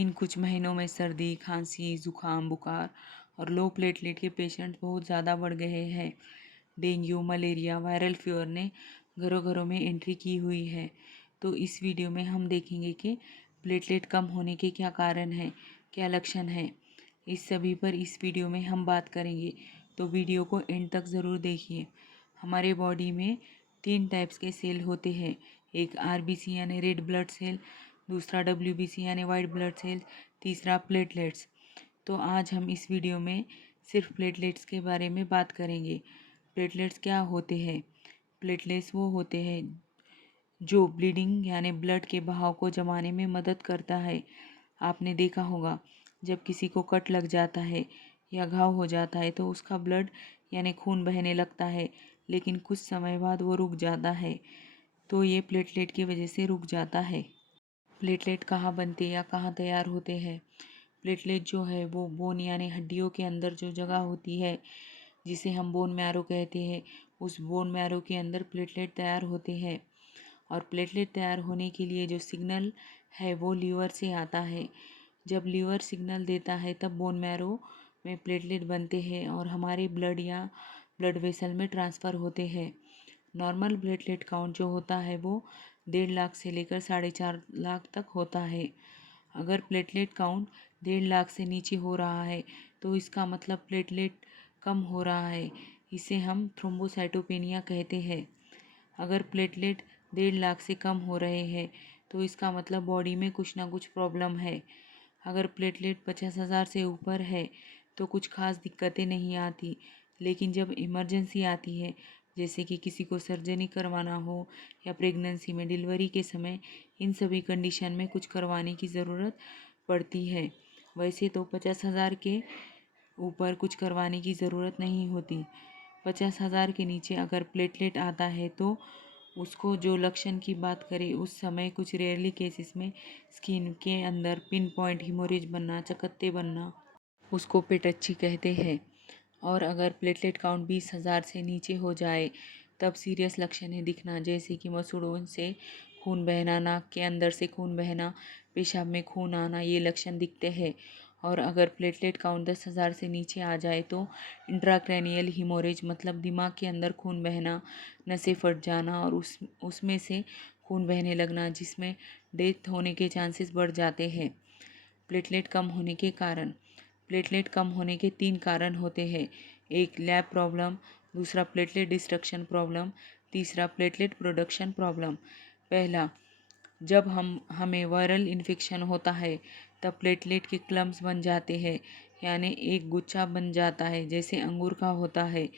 इन कुछ महीनों में सर्दी, खांसी, जुकाम, बुखार और लो प्लेटलेट के पेशेंट बहुत ज़्यादा बढ़ गए हैं। डेंगू, मलेरिया, वायरल फीवर ने घरों घरों में एंट्री की हुई है। तो इस वीडियो में हम देखेंगे कि प्लेटलेट कम होने के क्या कारण हैं, क्या लक्षण हैं। इस सभी पर इस वीडियो में हम बात करेंगे, तो वीडियो को एंड तक ज़रूर देखिए। हमारे बॉडी में 3 टाइप्स के सेल होते हैं। एक आरबीसी यानी रेड ब्लड सेल, दूसरा डब्ल्यूबीसी यानी वाइट ब्लड सेल, तीसरा प्लेटलेट्स। तो आज हम इस वीडियो में सिर्फ प्लेटलेट्स के बारे में बात करेंगे। प्लेटलेट्स क्या होते हैं? प्लेटलेट्स वो होते हैं जो ब्लीडिंग यानी ब्लड के बहाव को जमाने में मदद करता है। आपने देखा होगा जब किसी को कट लग जाता है या घाव हो जाता है तो उसका ब्लड यानी खून बहने लगता है, लेकिन कुछ समय बाद वो रुक जाता है। तो ये प्लेटलेट की वजह से रुक जाता है। प्लेटलेट कहाँ बनते या कहाँ तैयार होते हैं? प्लेटलेट जो है वो बोन यानी हड्डियों के अंदर जो जगह होती है, जिसे हम बोन मैरो कहते हैं, उस बोन मैरो के अंदर प्लेटलेट तैयार होते हैं। और प्लेटलेट तैयार होने के लिए जो सिग्नल है वो लीवर से आता है। जब लीवर सिग्नल देता है तब बोन मैरो में प्लेटलेट बनते हैं और हमारे ब्लड या ब्लड वेसल में ट्रांसफ़र होते हैं। नॉर्मल प्लेटलेट काउंट जो होता है वो 1.5 लाख से लेकर 4.5 लाख तक होता है। अगर प्लेटलेट काउंट 1.5 लाख से नीचे हो रहा है तो इसका मतलब प्लेटलेट कम हो रहा है। इसे हम थ्रोम्बोसाइटोपेनिया कहते हैं। अगर प्लेटलेट 1.5 लाख से कम हो रहे हैं तो इसका मतलब बॉडी में कुछ ना कुछ प्रॉब्लम है। अगर प्लेटलेट 50,000 से ऊपर है तो कुछ खास दिक्कतें नहीं आती, लेकिन जब इमरजेंसी आती है, जैसे कि किसी को सर्जरी करवाना हो या प्रेगनेंसी में डिलीवरी के समय, इन सभी कंडीशन में कुछ करवाने की ज़रूरत पड़ती है। वैसे तो 50,000 के ऊपर कुछ करवाने की ज़रूरत नहीं होती। 50,000 के नीचे अगर प्लेटलेट आता है तो उसको जो लक्षण की बात करें, उस समय कुछ रेयरली केसेस में स्किन के अंदर पिन पॉइंट हिमोरेज बनना, चकत्ते बनना, उसको पेटच्छी कहते हैं। और अगर प्लेटलेट काउंट 20,000 से नीचे हो जाए तब सीरियस लक्षण दिखना, जैसे कि मसूड़ों से खून बहना, नाक के अंदर से खून बहना, पेशाब में खून आना, ये लक्षण दिखते हैं। और अगर प्लेटलेट काउंट 10,000 से नीचे आ जाए तो इंट्राक्रैनियल हिमोरेज मतलब दिमाग के अंदर खून बहना, नसें फट जाना और उसमें से खून बहने लगना, जिसमें डेथ होने के चांसेस बढ़ जाते हैं। प्लेटलेट कम होने के कारण। प्लेटलेट कम होने के 3 कारण होते हैं। एक लैब प्रॉब्लम, दूसरा प्लेटलेट डिस्ट्रक्शन प्रॉब्लम, तीसरा प्लेटलेट प्रोडक्शन प्रॉब्लम। पहला, जब हमें वायरल इन्फेक्शन होता है तब प्लेटलेट के क्लम्स बन जाते हैं, यानी एक गुच्छा बन जाता है जैसे अंगूर का होता है।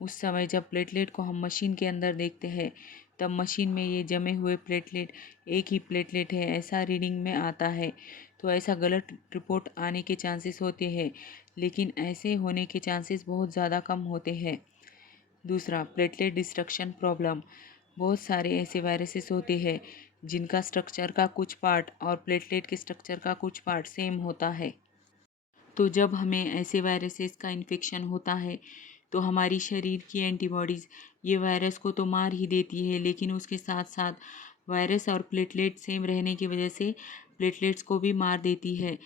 उस समय जब प्लेटलेट को हम मशीन के अंदर देखते हैं तब मशीन में ये जमे हुए प्लेटलेट एक ही प्लेटलेट है ऐसा रीडिंग में आता है। तो ऐसा गलत रिपोर्ट आने के चांसेस होते हैं, लेकिन ऐसे होने के चांसेस बहुत ज़्यादा कम होते हैं। दूसरा, प्लेटलेट डिस्ट्रक्शन प्रॉब्लम। बहुत सारे ऐसे वायरसेस होते हैं जिनका स्ट्रक्चर का कुछ पार्ट और प्लेटलेट के स्ट्रक्चर का कुछ पार्ट सेम होता है। तो जब हमें ऐसे वायरसेस का इन्फेक्शन होता है तो हमारी शरीर की एंटीबॉडीज़ ये वायरस को तो मार ही देती है, लेकिन उसके साथ साथ वायरस और प्लेटलेट सेम रहने की वजह से प्लेटलेट्स को भी मार देती है।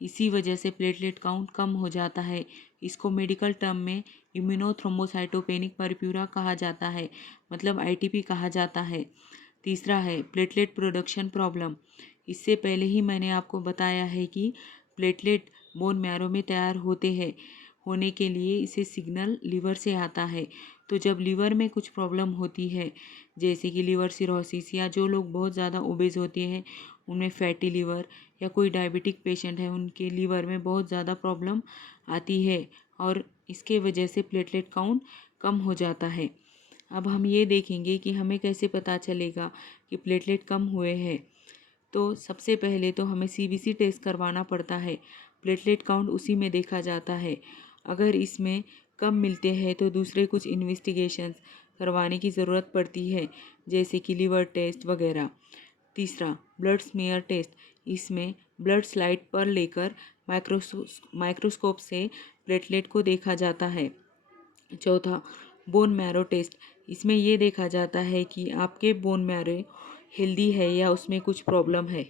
इसी वजह से प्लेटलेट काउंट कम हो जाता है। इसको मेडिकल टर्म में इम्यूनोथ्रोम्बोसाइटोपेनिक परप्यूरा कहा जाता है, मतलब आईटीपी कहा जाता है। तीसरा है प्लेटलेट प्रोडक्शन प्रॉब्लम। इससे पहले ही मैंने आपको बताया है कि प्लेटलेट बोन मैरो में तैयार होते हैं। होने के लिए इसे सिग्नल लीवर से आता है। तो जब लीवर में कुछ प्रॉब्लम होती है, जैसे कि लीवर सिरोसिस, या जो लोग बहुत ज़्यादा ओबेज होते हैं उनमें फैटी लीवर, या कोई डायबिटिक पेशेंट है उनके लीवर में बहुत ज़्यादा प्रॉब्लम आती है और इसके वजह से प्लेटलेट काउंट कम हो जाता है। अब हम ये देखेंगे कि हमें कैसे पता चलेगा कि प्लेटलेट कम हुए हैं। तो सबसे पहले तो हमें सीबीसी टेस्ट करवाना पड़ता है। प्लेटलेट काउंट उसी में देखा जाता है। अगर इसमें कम मिलते हैं तो दूसरे कुछ इन्वेस्टिगेशंस करवाने की ज़रूरत पड़ती है, जैसे कि लीवर टेस्ट वगैरह। तीसरा, ब्लड स्मीयर टेस्ट। इसमें ब्लड स्लाइड पर लेकर माइक्रोस्कोप से प्लेटलेट को देखा जाता है। चौथा, बोन मैरो टेस्ट। इसमें ये देखा जाता है कि आपके बोन मैरो हेल्दी है या उसमें कुछ प्रॉब्लम है।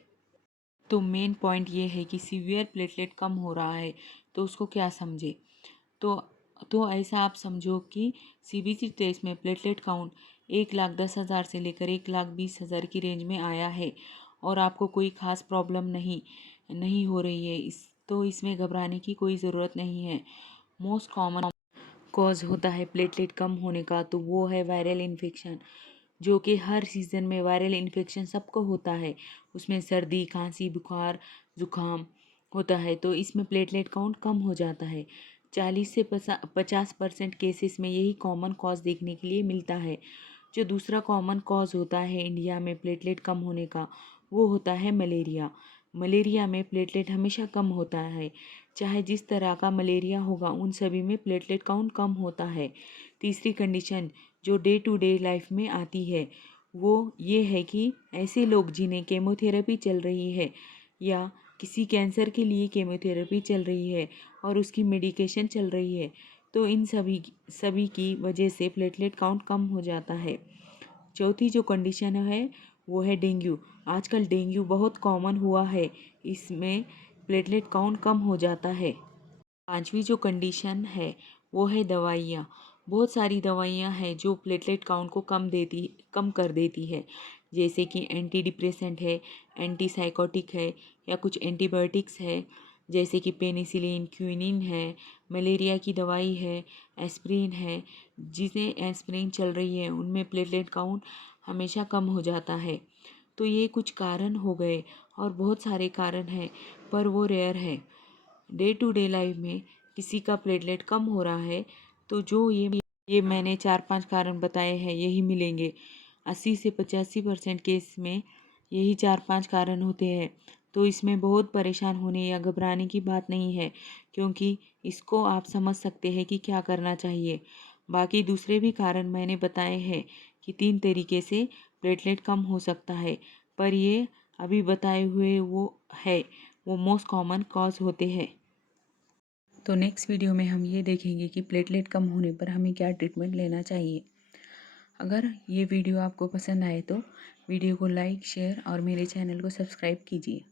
तो मेन पॉइंट ये है कि सीवियर प्लेटलेट कम हो रहा है तो उसको क्या समझे। तो ऐसा आप समझो कि सीबीसी टेस्ट में प्लेटलेट काउंट 1,10,000 से लेकर 1,20,000 की रेंज में आया है और आपको कोई ख़ास प्रॉब्लम नहीं हो रही है, इसमें घबराने की कोई ज़रूरत नहीं है। मोस्ट कॉमन कॉज होता है प्लेटलेट कम होने का, तो वो है वायरल इन्फेक्शन, जो कि हर सीज़न में वायरल इन्फेक्शन सबको होता है। उसमें सर्दी, खांसी, बुखार, ज़ुकाम होता है, तो इसमें प्लेटलेट काउंट कम हो जाता है। 40 से 50% केसेस में यही कॉमन कॉज देखने के लिए मिलता है। जो दूसरा कॉमन कॉज होता है इंडिया में प्लेटलेट कम होने का, वो होता है मलेरिया। मलेरिया में प्लेटलेट हमेशा कम होता है, चाहे जिस तरह का मलेरिया होगा उन सभी में प्लेटलेट काउंट कम होता है। तीसरी कंडीशन जो डे टू डे लाइफ में आती है वो ये है कि ऐसे लोग जिन्हें केमोथेरेपी चल रही है या किसी कैंसर के लिए केमोथेरेपी चल रही है और उसकी मेडिकेशन चल रही है, तो इन सभी की वजह से प्लेटलेट काउंट कम हो जाता है। चौथी जो कंडीशन है वो है डेंगू। आजकल डेंगू बहुत कॉमन हुआ है, इसमें प्लेटलेट काउंट कम हो जाता है। पांचवी जो कंडीशन है वो है दवाइयाँ। बहुत सारी दवाइयाँ हैं जो प्लेटलेट काउंट को कम कर देती है, जैसे कि एंटी डिप्रेसेंट है, एंटी साइकोटिक है या कुछ एंटीबायोटिक्स है, जैसे कि पेनिसिलिन, क्विनिन है, मलेरिया की दवाई है, एस्प्रिन है। जितने एस्प्रिन चल रही है उनमें प्लेटलेट काउंट हमेशा कम हो जाता है। तो ये कुछ कारण हो गए और बहुत सारे कारण हैं, पर वो रेयर है। डे टू डे लाइफ में किसी का प्लेटलेट कम हो रहा है तो जो ये मैंने 4-5 कारण बताए हैं यही मिलेंगे। 80 से 85% केस में यही 4-5 कारण होते हैं, तो इसमें बहुत परेशान होने या घबराने की बात नहीं है, क्योंकि इसको आप समझ सकते हैं कि क्या करना चाहिए। बाकी दूसरे भी कारण मैंने बताए हैं कि 3 तरीके से प्लेटलेट कम हो सकता है, पर ये अभी बताए हुए वो मोस्ट कॉमन कॉज होते हैं। तो नेक्स्ट वीडियो में हम ये देखेंगे कि प्लेटलेट कम होने पर हमें क्या ट्रीटमेंट लेना चाहिए। अगर ये वीडियो आपको पसंद आए तो वीडियो को लाइक, शेयर और मेरे चैनल को सब्सक्राइब कीजिए।